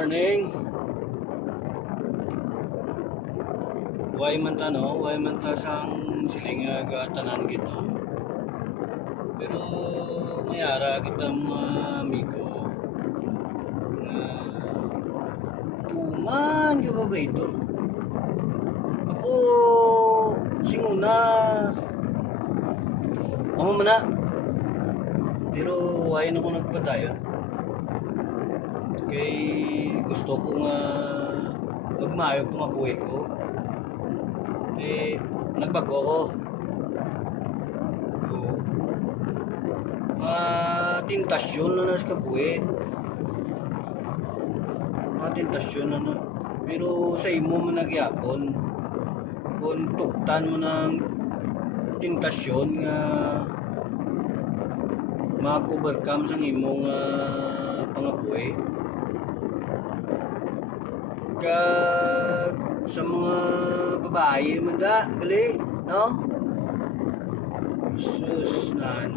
morning. Way man ta sang siling tanan kita. Pero mayara kita mga amigo na tuman ka ba ito? Ako singuna amo man na. Pero way na ko nagpadayon. Kay gusto ko nga magmayo pa nga buhay ko. Nagbago ako. So, tentasyon na nasa kabuhi. Tentasyon na na. Pero sa imo mo nagyapon, kung tuktan mo ng tentasyon nga mag-overcome sa imong pangabuhi. Kag sa mga babae manda gali, no? Sus na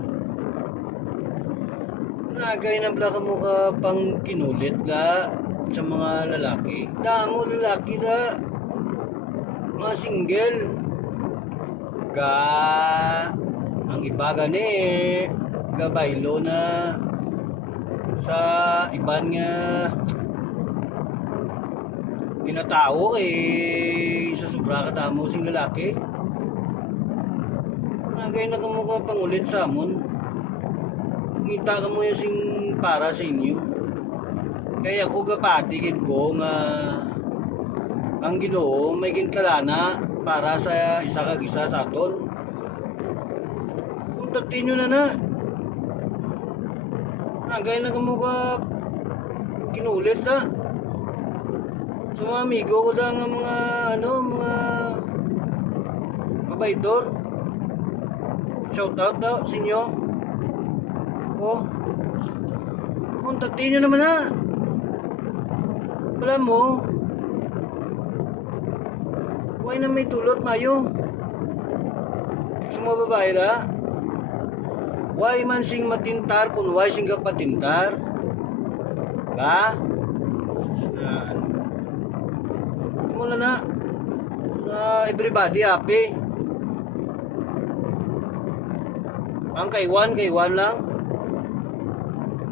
nagay na bla ka mo ka pang kinulit la sa mga lalaki. Damo lalaki la mga single ga ang iba gani gabaylo na sa iban nga tinatao sa sobra kadamo sing lalaki. Nagay na kamo ka pangulit sa amon. Ngita ka mo yung sing para sa inyo. Kaya ako kapatikid ko nga ang Ginoo may gintalana para sa isa kag isa sa aton. Kuntatin nyo na. Nagay na kamo ka kinulit na. Sa mga amigo ko da nga mga mga babaydor. Shout out daw sa inyo. Kontatin nyo naman na. Wala mo. Huwag na may tulot mayo. Sa mga babae da. Huwag man sing matintar kung huwag sing kapatintar. Ba? Mula na everybody happy. Ang kaiwan lang.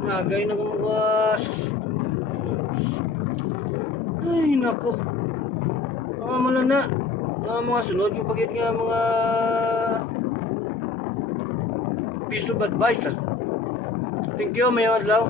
Nagay na kumukas. Ay nako. Mula na mga sunod yung pagit nga mga piece of advice. Thank you, may adlaw.